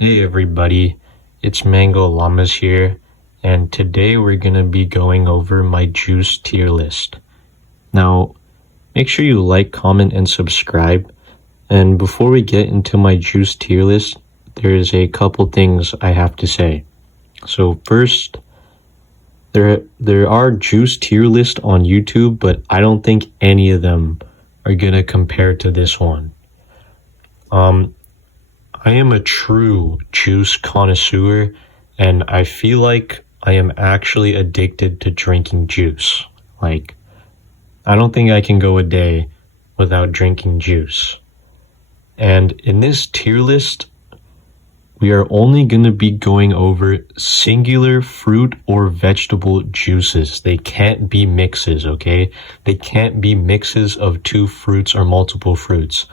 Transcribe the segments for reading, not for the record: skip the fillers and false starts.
Hey everybody, it's Mango Llamas here, and today we're gonna be going over my juice tier list. Now, make sure you like, comment, and subscribe. And before we get into my juice tier list, there's a couple things I have to say. So first, there are juice tier lists on YouTube, but I don't think any of them are gonna compare to this one. I am a true juice connoisseur, and I feel like I am actually addicted to drinking juice. Like, I don't think I can go a day without drinking juice. And in this tier list, we are only going to be going over singular fruit or vegetable juices. They can't be mixes, okay? They can't be mixes of two fruits or multiple fruits.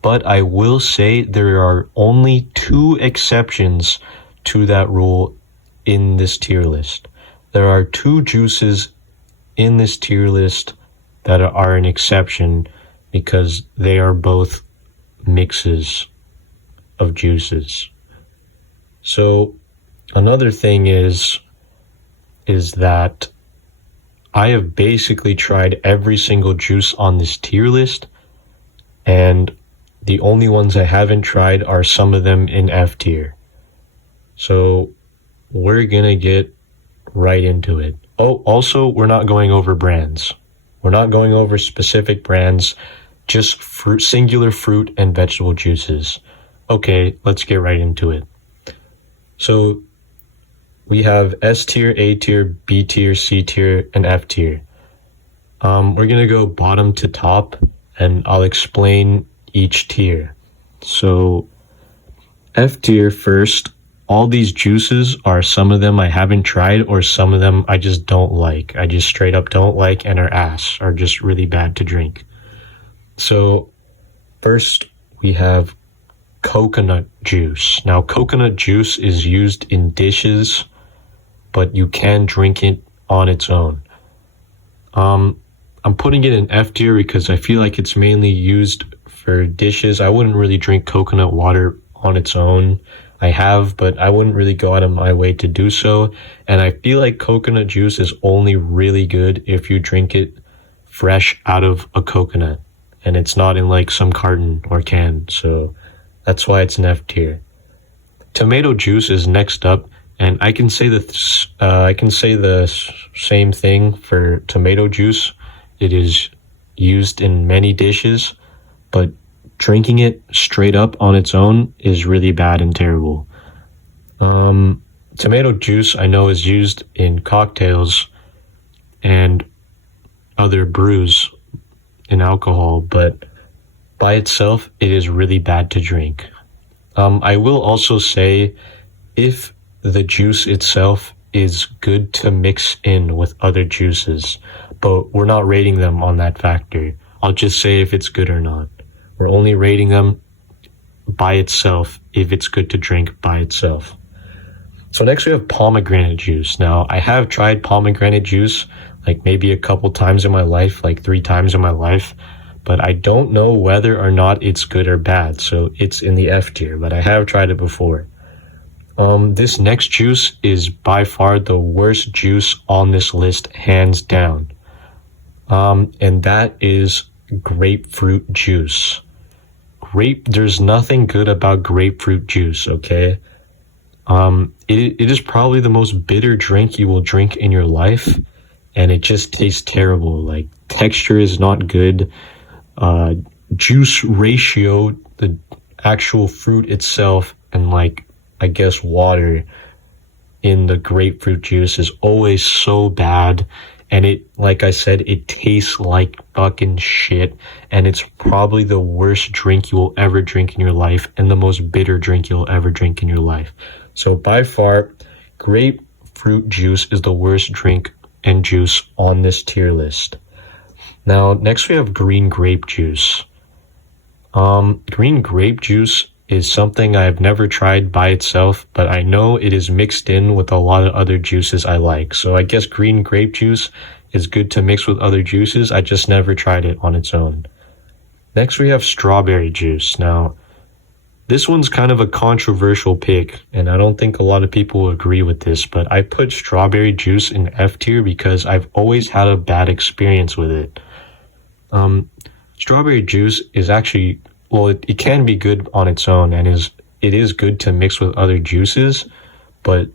But I will say there are only two exceptions to that rule in this tier list. There are two juices in this tier list that are an exception because they are both mixes of juices. So another thing is that I have basically tried every single juice on this tier list, and the only ones I haven't tried are some of them in F tier. So we're gonna get right into it. Oh, also, we're not going over brands. We're not going over specific brands, just singular fruit and vegetable juices. Okay, let's get right into it. So we have S tier, A tier, B tier, C tier, and F tier. We're gonna go bottom to top, and I'll explain each tier. So F tier first, all these juices are some of them I haven't tried, or some of them I just don't like. I just straight up don't like and are ass, are just really bad to drink. So first we have coconut juice. Now coconut juice is used in dishes, but you can drink it on its own. I'm putting it in F tier because I feel like it's mainly used for dishes. I wouldn't really drink coconut water on its own. I have, but I wouldn't really go out of my way to do so. And I feel like coconut juice is only really good if you drink it fresh out of a coconut and it's not in like some carton or can. So that's why it's an F tier. Tomato juice is next up, and I can say the same thing for tomato juice. It is used in many dishes, but drinking it straight up on its own is really bad and terrible. Tomato juice I know is used in cocktails and other brews in alcohol, but by itself it is really bad to drink. I will also say if the juice itself is good to mix in with other juices, but we're not rating them on that factor. I'll just say if it's good or not. We're only rating them by itself if it's good to drink by itself. So next we have pomegranate juice. Now I have tried pomegranate juice like maybe a couple times in my life, like 3 times in my life, but I don't know whether or not it's good or bad. So it's in the F tier, but I have tried it before. This next juice is by far the worst juice on this list, hands down. And that is grapefruit juice. There's nothing good about grapefruit juice, okay? It is probably the most bitter drink you will drink in your life, and it just tastes terrible. Like, texture is not good. Juice ratio, the actual fruit itself, and like, I guess water in the grapefruit juice is always so bad. And it, like I said, it tastes like fucking shit. And it's probably the worst drink you will ever drink in your life and the most bitter drink you'll ever drink in your life. So by far, grapefruit juice is the worst drink and juice on this tier list. Now, next we have green grape juice. Green grape juice is something I've never tried by itself, but I know it is mixed in with a lot of other juices I like. So I guess green grape juice is good to mix with other juices. I just never tried it on its own. Next we have strawberry juice. Now, This one's kind of a controversial pick, and I don't think a lot of people will agree with this, but I put strawberry juice in F tier because I've always had a bad experience with it. Strawberry juice is actually, well, it can be good on its own, and it is good to mix with other juices, but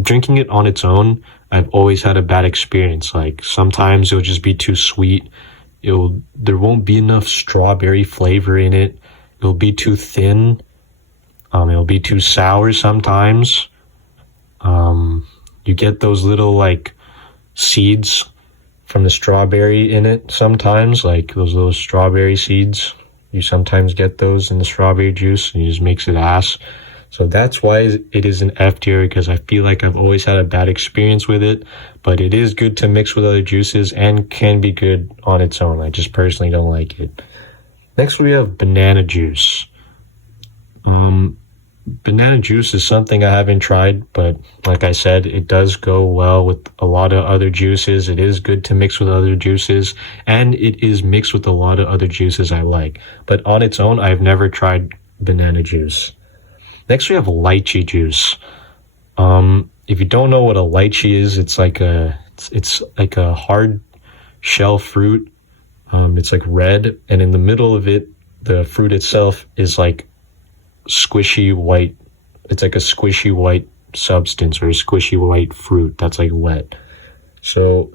drinking it on its own, I've always had a bad experience. Like sometimes it'll just be too sweet. There won't be enough strawberry flavor in it. It'll be too thin. It'll be too sour sometimes. You get those little like seeds from the strawberry in it sometimes, like those little strawberry seeds. You sometimes get those in the strawberry juice, and it just makes it ass. So that's why it is an F tier, because I feel like I've always had a bad experience with it, but it is good to mix with other juices and can be good on its own. I just personally don't like it. Next, we have banana juice. Banana juice is something I haven't tried, but like I said, it does go well with a lot of other juices. It is good to mix with other juices, and it is mixed with a lot of other juices I like. But on its own, I've never tried banana juice. Next, we have lychee juice. If you don't know what a lychee is, it's like a hard shell fruit. It's like red, and in the middle of it, the fruit itself is like squishy white. It's like a squishy white substance, or a squishy white fruit that's like wet. So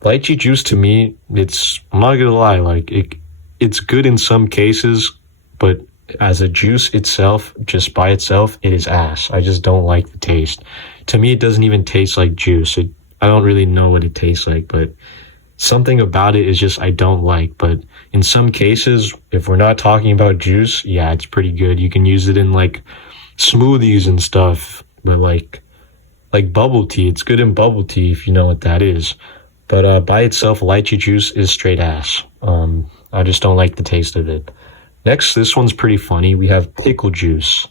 lychee juice, to me, I'm not gonna lie, like it's good in some cases, but as a juice itself, just by itself, it is ass. I just don't like the taste. To me, it doesn't even taste like juice. I don't really know what it tastes like, but something about it is just I don't like. But in some cases, if we're not talking about juice, yeah, it's pretty good. You can use it in like smoothies and stuff, but like bubble tea. It's good in bubble tea if you know what that is. But by itself, lychee juice is straight ass. I just don't like the taste of it. Next, this one's pretty funny. We have pickle juice.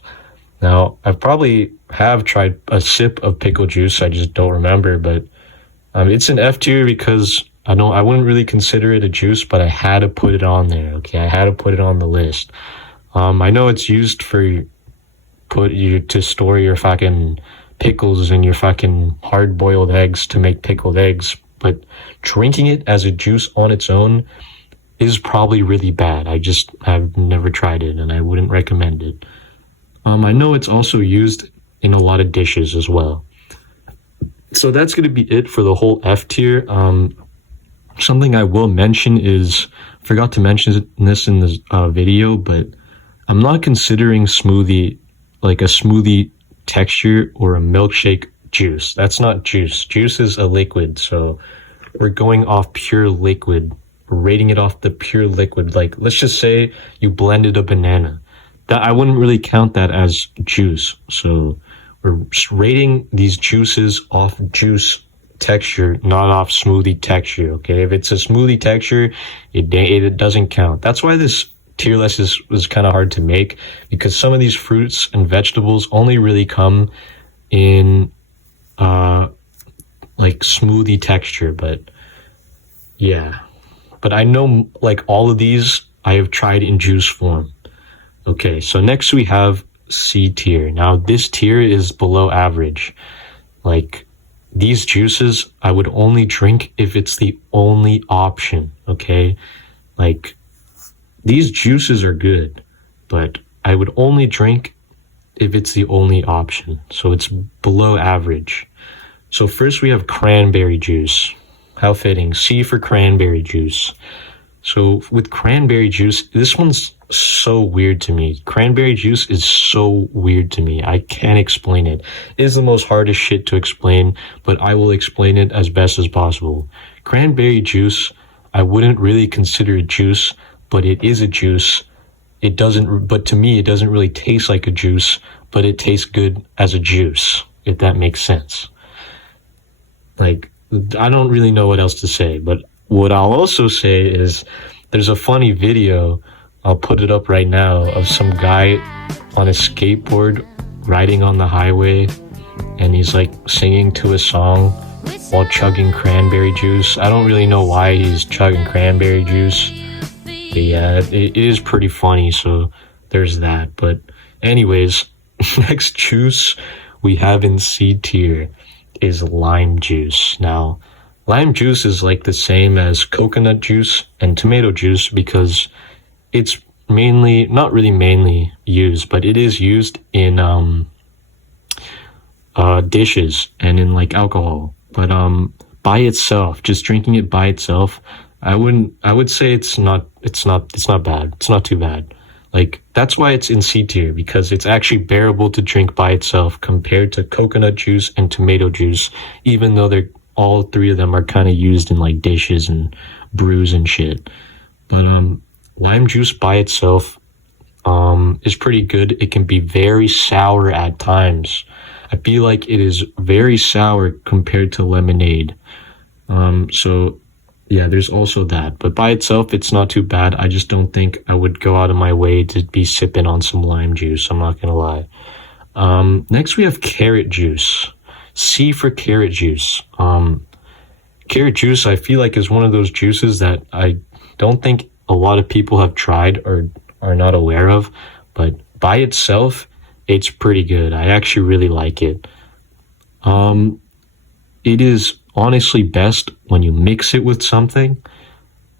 Now, I probably have tried a sip of pickle juice. I just don't remember, but it's an F tier because I wouldn't really consider it a juice, but I had to put it on there. Okay, I had to put it on the list. I know it's used to store your fucking pickles and your fucking hard-boiled eggs to make pickled eggs, but drinking it as a juice on its own is probably really bad. I've never tried it, and I wouldn't recommend it. I know it's also used in a lot of dishes as well. So that's going to be it for the whole F tier. Something I will mention is, I forgot to mention this in the video, but I'm not considering smoothie like a smoothie texture or a milkshake juice. That's not juice. Juice is a liquid, so we're going off pure liquid. We're rating it off the pure liquid. Like, let's just say you blended a banana. That I wouldn't really count that as juice. So we're rating these juices off juice texture, not off smoothie texture. Okay, if it's a smoothie texture, it doesn't count. That's why this tier list was kind of hard to make, because some of these fruits and vegetables only really come in like smoothie texture. But yeah, but I know like all of these I have tried in juice form. Okay, so next we have C tier. Now this tier is below average. Like, these juices I would only drink if it's the only option. Okay, like, these juices are good, but I would only drink if it's the only option. So it's below average. So first we have cranberry juice. How fitting. C for cranberry juice. So with cranberry juice, this one's so weird to me. Cranberry juice is so weird to me. I can't explain it. It is the most hardest shit to explain, but I will explain it as best as possible. Cranberry juice, I wouldn't really consider it juice, but it is a juice. But to me, it doesn't really taste like a juice, but it tastes good as a juice, if that makes sense. Like, I don't really know what else to say, but what I'll also say is there's a funny video, I'll put it up right now, of some guy on a skateboard riding on the highway, and he's like singing to a song while chugging cranberry juice. I don't really know why he's chugging cranberry juice, but yeah, it is pretty funny. So there's that. But anyways, next juice we have in C tier is lime juice. Now, lime juice is like the same as coconut juice and tomato juice because it's mainly, not really mainly used, but it is used in dishes and in like alcohol. But by itself, just drinking it by itself, I would say it's not bad. It's not too bad. Like, that's why it's in C tier, because it's actually bearable to drink by itself compared to coconut juice and tomato juice, even though they're all three of them are kind of used in like dishes and brews and shit. But lime juice by itself is pretty good. It can be very sour at times. I feel like it is very sour compared to lemonade. So yeah, there's also that. But by itself, it's not too bad. I just don't think I would go out of my way to be sipping on some lime juice. I'm not gonna lie. Next we have carrot juice. C for carrot juice. Carrot juice, I feel like, is one of those juices that I don't think a lot of people have tried or are not aware of. But by itself, it's pretty good. I actually really like it. It is honestly best when you mix it with something,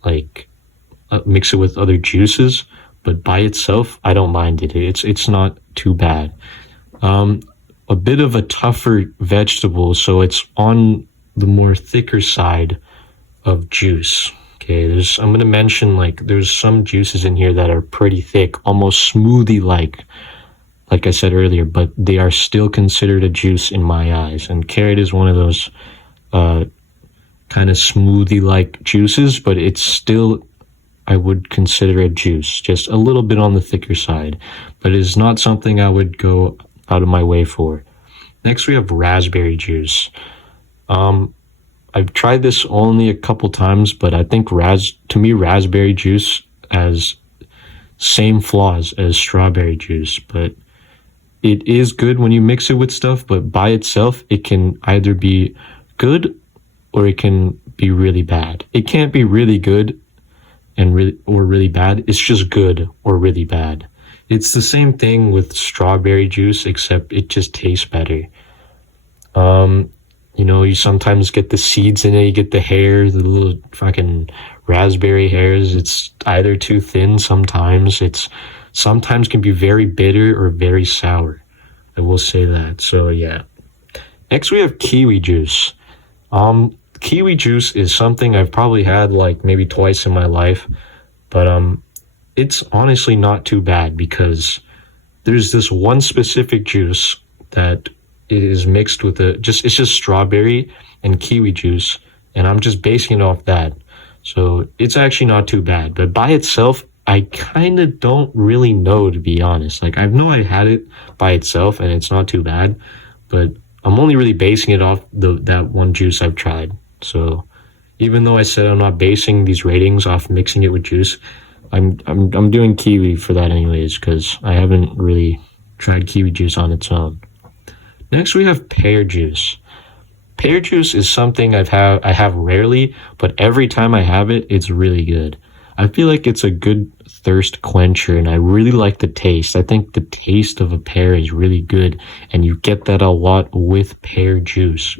like mix it with other juices. But by itself, I don't mind it. It's not too bad. A bit of a tougher vegetable, so it's on the more thicker side of juice. Okay, I'm gonna mention, like, there's some juices in here that are pretty thick, almost like I said earlier, but they are still considered a juice in my eyes. And carrot is one of those kind of smoothie-like juices, but it's still, I would consider a juice, just a little bit on the thicker side. But it is not something I would go out of my way for. Next, we have raspberry juice. I've tried this only a couple times, but I think to me, raspberry juice has same flaws as strawberry juice, but it is good when you mix it with stuff. But by itself, it can either be good or it can be really bad. It can't be really good and really bad. It's just good or really bad. It's the same thing with strawberry juice, except it just tastes better. You sometimes get the seeds in it, you get the hair, the little fucking raspberry hairs. It's either too thin sometimes. Sometimes can be very bitter or very sour. I will say that. So yeah. Next we have kiwi juice. Kiwi juice is something I've probably had like maybe twice in my life, but it's honestly not too bad because there's this one specific juice that it is mixed with it's just strawberry and kiwi juice, and I'm just basing it off that. So it's actually not too bad, but by itself, I kind of don't really know, to be honest. Like, I know I had it by itself and it's not too bad, but I'm only really basing it off that one juice I've tried. So even though I said I'm not basing these ratings off mixing it with juice, I'm doing kiwi for that anyways, because I haven't really tried kiwi juice on its own. Next we have pear juice. Pear juice is something I have rarely, but every time I have it, it's really good. I feel like it's a good thirst quencher, and I really like the taste. I think the taste of a pear is really good, and you get that a lot with pear juice.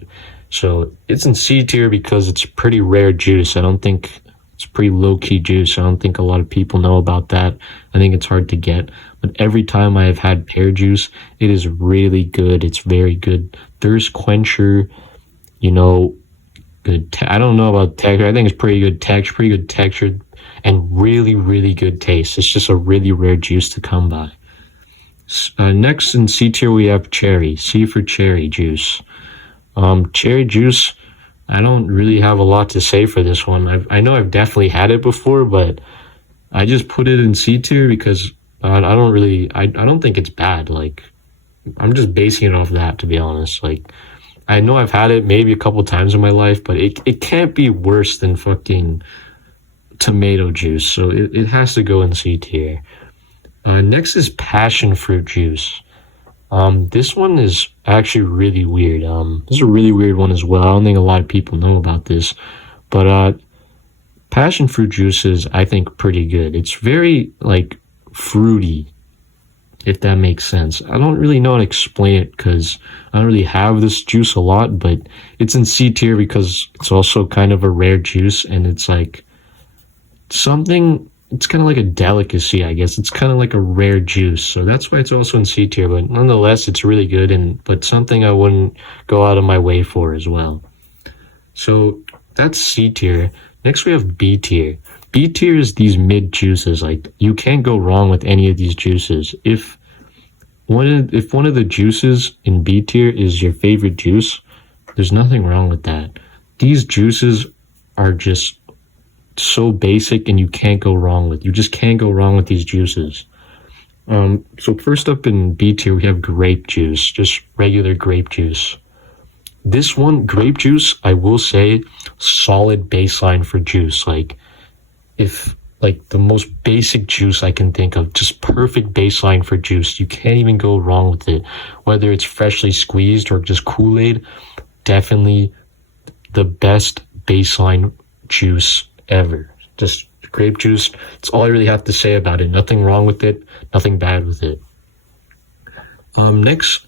So it's in C tier because it's pretty rare juice. It's pretty low-key juice. I don't think a lot of people know about that. I think it's hard to get. But every time I have had pear juice, it is really good. It's very good. Thirst quencher, good. I don't know about texture. I think it's pretty good texture, and really, really good taste. It's just a really rare juice to come by. Next in C tier, we have cherry. C for cherry juice. Cherry juice, I don't really have a lot to say for this one. I know I've definitely had it before, but I just put it in C tier because I don't think it's bad. Like, I'm just basing it off that, to be honest. Like, I know I've had it maybe a couple times in my life, but it can't be worse than fucking tomato juice. So it has to go in C tier. Next is passion fruit juice. This one is actually really weird. This is a really weird one as well. I don't think a lot of people know about this, but passion fruit juice is, I think, pretty good. It's very like fruity, if that makes sense. I don't really know how to explain it because I don't really have this juice a lot, but it's in C tier because it's also kind of a rare juice, and it's like something, it's kind of like a delicacy, I guess. It's kind of like a rare juice, so that's why it's also in C tier, but nonetheless, it's really good, and but something I wouldn't go out of my way for as well. So that's C tier. Next, we have B tier. B tier is these mid juices. Like, you can't go wrong with any of these juices. If one of the juices in B tier is your favorite juice, there's nothing wrong with that. These juices are just so basic, and you can't go wrong with. You just can't go wrong with these juices. So first up in B tier, we have grape juice, just regular grape juice. This one, grape juice, I will say, solid baseline for juice. Like, if like the most basic juice I can think of, just perfect baseline for juice. You can't even go wrong with it. Whether it's freshly squeezed or just Kool-Aid, definitely the best baseline juice ever. Just grape juice. That's all I really have to say about it. Nothing wrong with it. Nothing bad with it. Next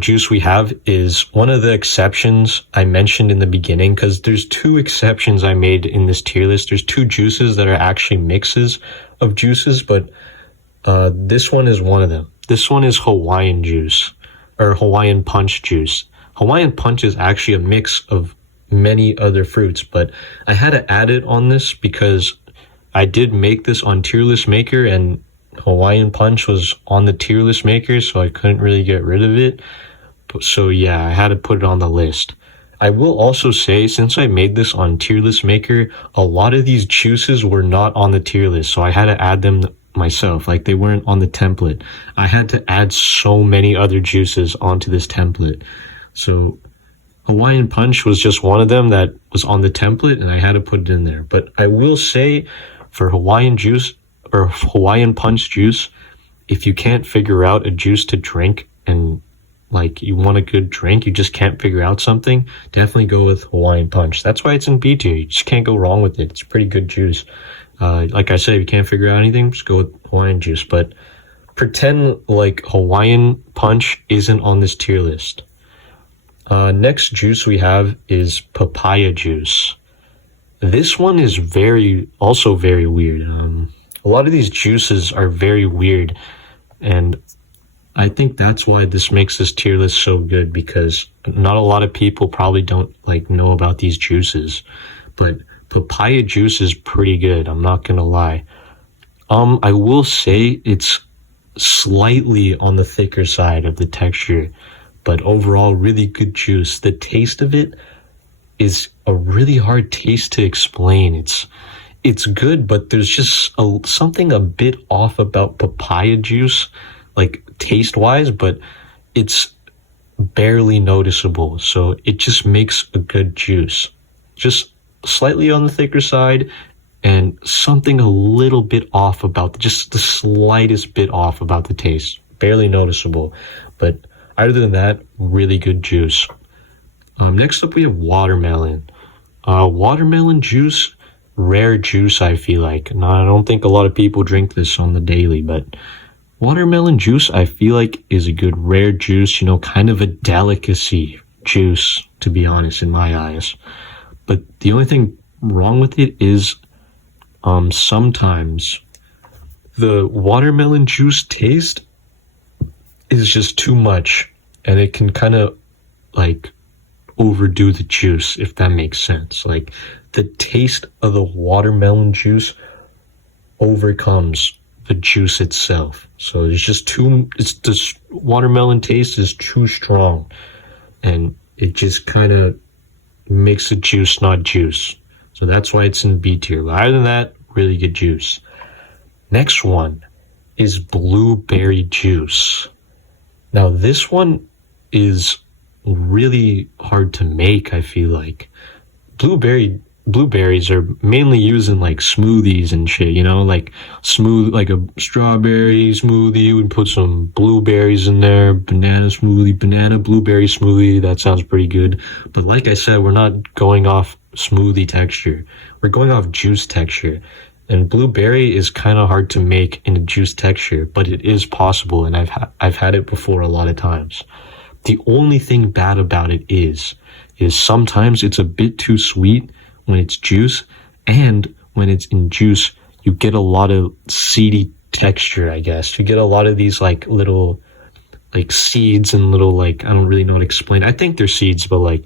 juice we have is one of the exceptions I mentioned in the beginning, because there's two exceptions I made in this tier list. There's two juices that are actually mixes of juices, but this one is one of them. This one is Hawaiian juice, or Hawaiian punch juice. Hawaiian punch is actually a mix of many other fruits, but I had to add it on this because I did make this on Tier List Maker, and Hawaiian Punch was on the Tier List Maker, so I couldn't really get rid of it. So yeah, I had to put it on the list. I will also say, since I made this on Tier List Maker, a lot of these juices were not on the tier list, so I had to add them myself. Like, they weren't on the template. I had to add so many other juices onto this template. So Hawaiian Punch was just one of them that was on the template, and I had to put it in there. But I will say, for Hawaiian juice or Hawaiian Punch juice, if you can't figure out a juice to drink and like you want a good drink, you just can't figure out something, definitely go with Hawaiian Punch. That's why it's in B tier. You just can't go wrong with it. It's pretty good juice. Like I said, if you can't figure out anything, just go with Hawaiian juice. But pretend like Hawaiian Punch isn't on this tier list. Next juice we have is papaya juice. This one is also very weird. A lot of these juices are very weird, and I think that's why this makes this tier list so good, because not a lot of people probably don't know about these juices, but papaya juice is pretty good. I'm not gonna lie. I will say it's slightly on the thicker side of the texture, but overall really good juice. The taste of it is a really hard taste to explain. It's good, but there's just something a bit off about papaya juice, like taste-wise, but it's barely noticeable. So it just makes a good juice. Just slightly on the thicker side, and something a little bit off about, just the slightest bit off about the taste. Barely noticeable. But other than that, really good juice. Next up we have watermelon. Watermelon juice, rare juice, I feel like. Now, I don't think a lot of people drink this on the daily, but watermelon juice, I feel like, is a good rare juice, kind of a delicacy juice, to be honest, in my eyes. But the only thing wrong with it is sometimes the watermelon juice taste is just too much, and it can kind of overdo the juice, if that makes sense. Like, the taste of the watermelon juice overcomes the juice itself. So this watermelon taste is too strong, and it just kind of makes the juice not juice. So that's why it's in B tier. But other than that, really good juice. Next one is blueberry juice. Now, this one is really hard to make, I feel like. Blueberries are mainly used in smoothies and shit, smooth, like a strawberry smoothie, you would put some blueberries in there, banana blueberry smoothie, that sounds pretty good. But like I said, we're not going off smoothie texture, we're going off juice texture. And blueberry is kind of hard to make in a juice texture, but it is possible, and I've had it before a lot of times. The only thing bad about it is sometimes it's a bit too sweet when it's juice, and when it's in juice, you get a lot of seedy texture, I guess. You get a lot of these like little like seeds and little like, I don't really know how to explain. I think they're seeds, but like,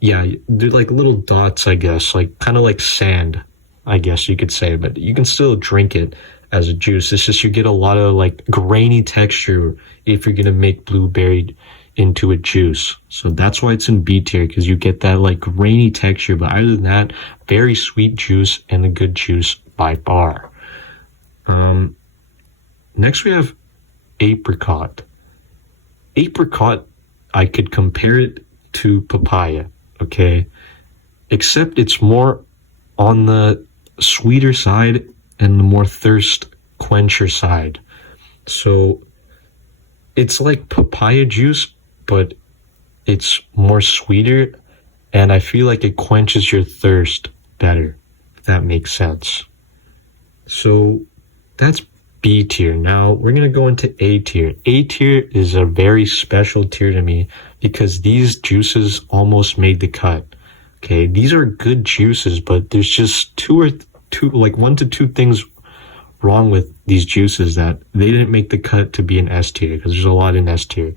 yeah, they're like little dots, I guess, like kind of like sand, I guess you could say, but you can still drink it as a juice. It's just you get a lot of like grainy texture if you're gonna make blueberry into a juice. So that's why it's in B tier, because you get that like grainy texture. But other than that, very sweet juice and a good juice by far. Next we have apricot. Apricot, I could compare it to papaya, okay? Except it's more on the sweeter side and the more thirst quencher side. So it's like papaya juice, but it's more sweeter, and I feel like it quenches your thirst better, if that makes sense. So that's B tier. Now we're going to go into A tier. A tier is a very special tier to me because these juices almost made the cut. Okay, these are good juices, but there's just one to two things wrong with these juices that they didn't make the cut to be an S tier, because there's a lot in S tier.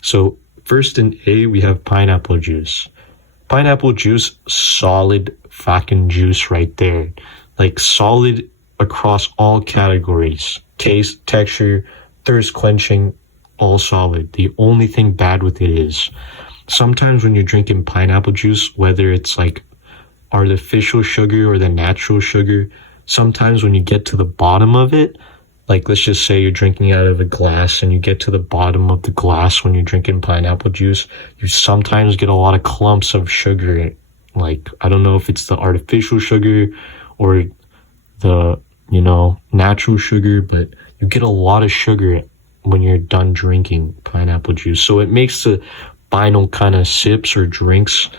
So first in A, we have pineapple juice. Pineapple juice, solid fucking juice right there. Like solid across all categories. Taste, texture, thirst quenching, all solid. The only thing bad with it is sometimes when you're drinking pineapple juice, whether it's like artificial sugar or the natural sugar, sometimes when you get to the bottom of it, like let's just say you're drinking out of a glass and you get to the bottom of the glass when you're drinking pineapple juice, you sometimes get a lot of clumps of sugar. Like, I don't know if it's the artificial sugar or the, natural sugar, but you get a lot of sugar when you're done drinking pineapple juice. So it makes the final kind of sips or drinks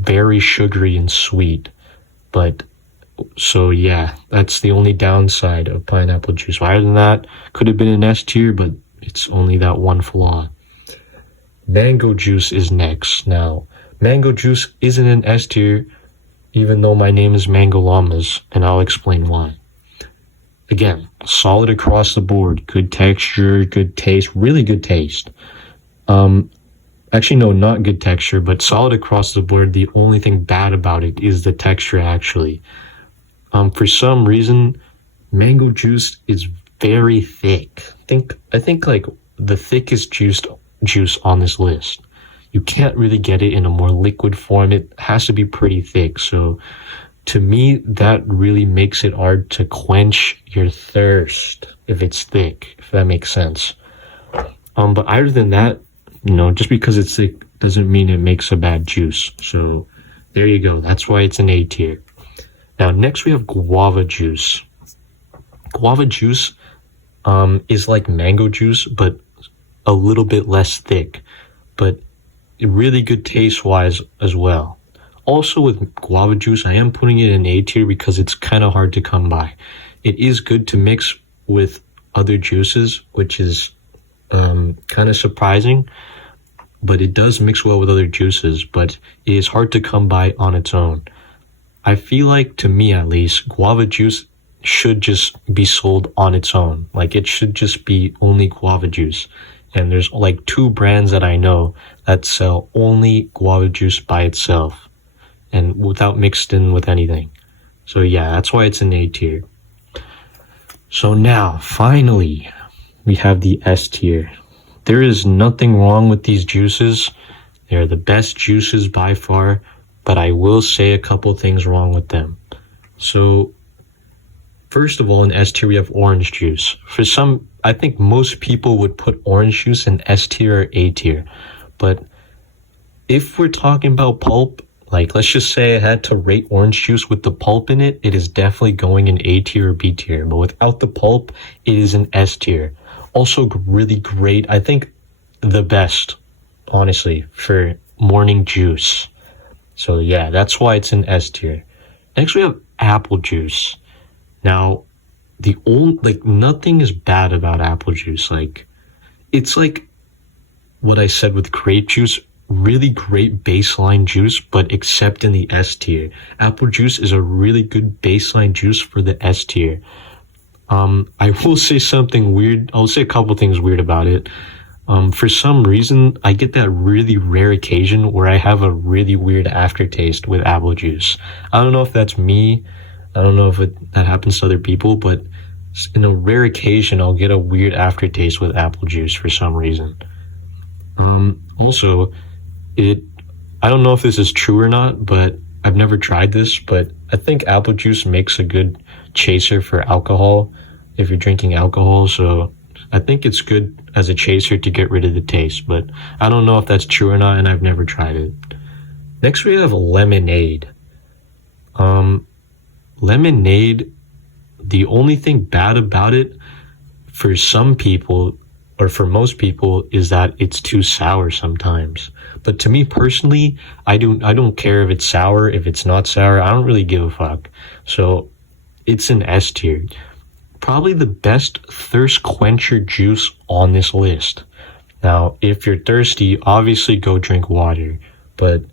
very sugary and sweet. But so yeah, that's the only downside of pineapple juice. Other than that, could have been an S tier, but it's only that one flaw. Mango juice is next. Now, mango juice isn't an S tier, even though my name is Mango Llamas, and I'll explain why. Again, solid across the board. Good texture, good taste, really good taste. Actually, no, not good texture, but solid across the board. The only thing bad about it is the texture, actually. For some reason, mango juice is very thick. I think like the thickest juice on this list. You can't really get it in a more liquid form. It has to be pretty thick. So to me, that really makes it hard to quench your thirst if it's thick, if that makes sense. But other than that, just because it's thick doesn't mean it makes a bad juice. So there you go. That's why it's an A tier. Now, next we have guava juice. Guava juice is like mango juice, but a little bit less thick, but really good taste-wise as well. Also with guava juice, I am putting it in A tier because it's kind of hard to come by. It is good to mix with other juices, which is kind of surprising, but it does mix well with other juices, but it is hard to come by on its own. I feel like, to me at least, guava juice should just be sold on its own. Like, it should just be only guava juice. And there's like 2 brands that I know that sell only guava juice by itself and without mixed in with anything. So yeah, that's why it's an A tier. So now, finally, we have the S tier. There is nothing wrong with these juices. They're the best juices by far, but I will say a couple things wrong with them. So, first of all, in S tier, we have orange juice. I think most people would put orange juice in S tier or A tier. But if we're talking about pulp, like let's just say I had to rate orange juice with the pulp in it, it is definitely going in A tier or B tier. But without the pulp, it is an S tier. Also really great. I think the best, honestly, for morning juice. So yeah, that's why it's an S tier. Next we have apple juice. Now, the only, like, nothing is bad about apple juice. Like, it's like what I said with grape juice, really great baseline juice, but except in the S tier. Apple juice is a really good baseline juice for the S tier. I will say something weird. I'll say a couple things weird about it. For some reason, I get that really rare occasion where I have a really weird aftertaste with apple juice. I don't know if that's me. I don't know if that happens to other people, but in a rare occasion, I'll get a weird aftertaste with apple juice for some reason. Also, I don't know if this is true or not, but I've never tried this, but I think apple juice makes a good chaser for alcohol if you're drinking alcohol, so I think it's good as a chaser to get rid of the taste, but I don't know if that's true or not, and I've never tried it. Next, we have lemonade. Lemonade, the only thing bad about it for some people, or for most people, is that it's too sour sometimes. But to me personally, I don't care if it's sour, if it's not sour, I don't really give a fuck. So it's an S tier. Probably the best thirst quencher juice on this list. Now, if you're thirsty, obviously go drink water, but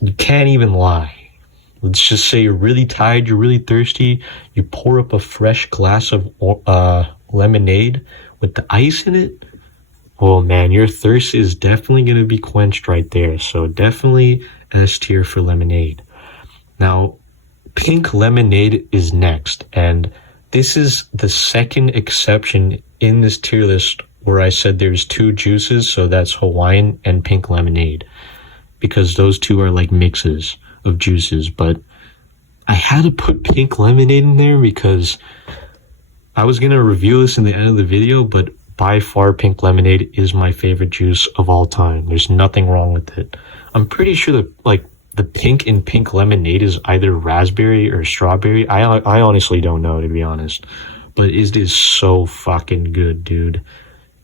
you can't even lie. Let's just say you're really tired, you're really thirsty, you pour up a fresh glass of lemonade with the ice in it. Oh man, your thirst is definitely going to be quenched right there. So definitely S tier for lemonade. Now, pink lemonade is next, and this is the second exception in this tier list where I said there's two juices, so that's Hawaiian and pink lemonade, because those two are like mixes of juices. But I had to put pink lemonade in there because I was going to review this in the end of the video, but by far pink lemonade is my favorite juice of all time. There's nothing wrong with it. I'm pretty sure that like the pink in pink lemonade is either raspberry or strawberry. I honestly don't know, to be honest, but it is so fucking good, dude.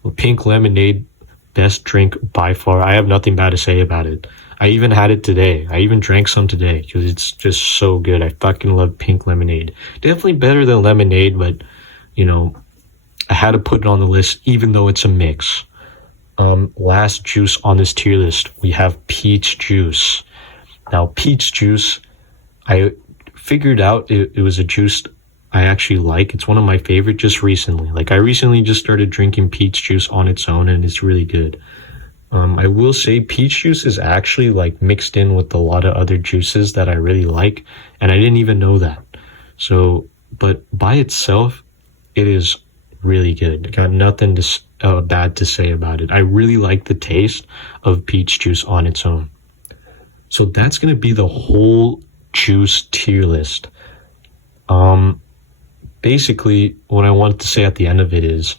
Well, pink lemonade, best drink by far. I have nothing bad to say about it. I even had it today. I even drank some today because it's just so good. I fucking love pink lemonade. Definitely better than lemonade, but you know, I had to put it on the list even though it's a mix. Last juice on this tier list, we have peach juice. Now, peach juice, I figured out it was a juice I actually like. It's one of my favorite just recently. Like, I recently just started drinking peach juice on its own, and it's really good. I will say peach juice is actually like mixed in with a lot of other juices that I really like, and I didn't even know that. So, but by itself, it is really good. I got nothing bad to say about it. I really like the taste of peach juice on its own. So that's going to be the whole juice tier list. Basically, what I wanted to say at the end of it is,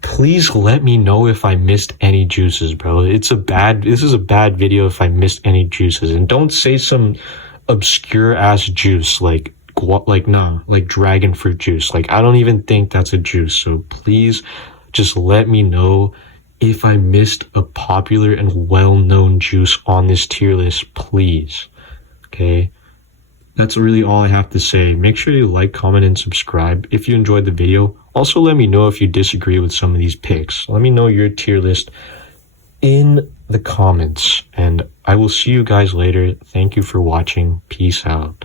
please let me know if I missed any juices, bro. This is a bad video if I missed any juices. And don't say some obscure ass juice like dragon fruit juice. Like, I don't even think that's a juice. So please just let me know if I missed a popular and well-known juice on this tier list, please. Okay? That's really all I have to say. Make sure you like, comment, and subscribe if you enjoyed the video. Also, let me know if you disagree with some of these picks. Let me know your tier list in the comments. And I will see you guys later. Thank you for watching. Peace out.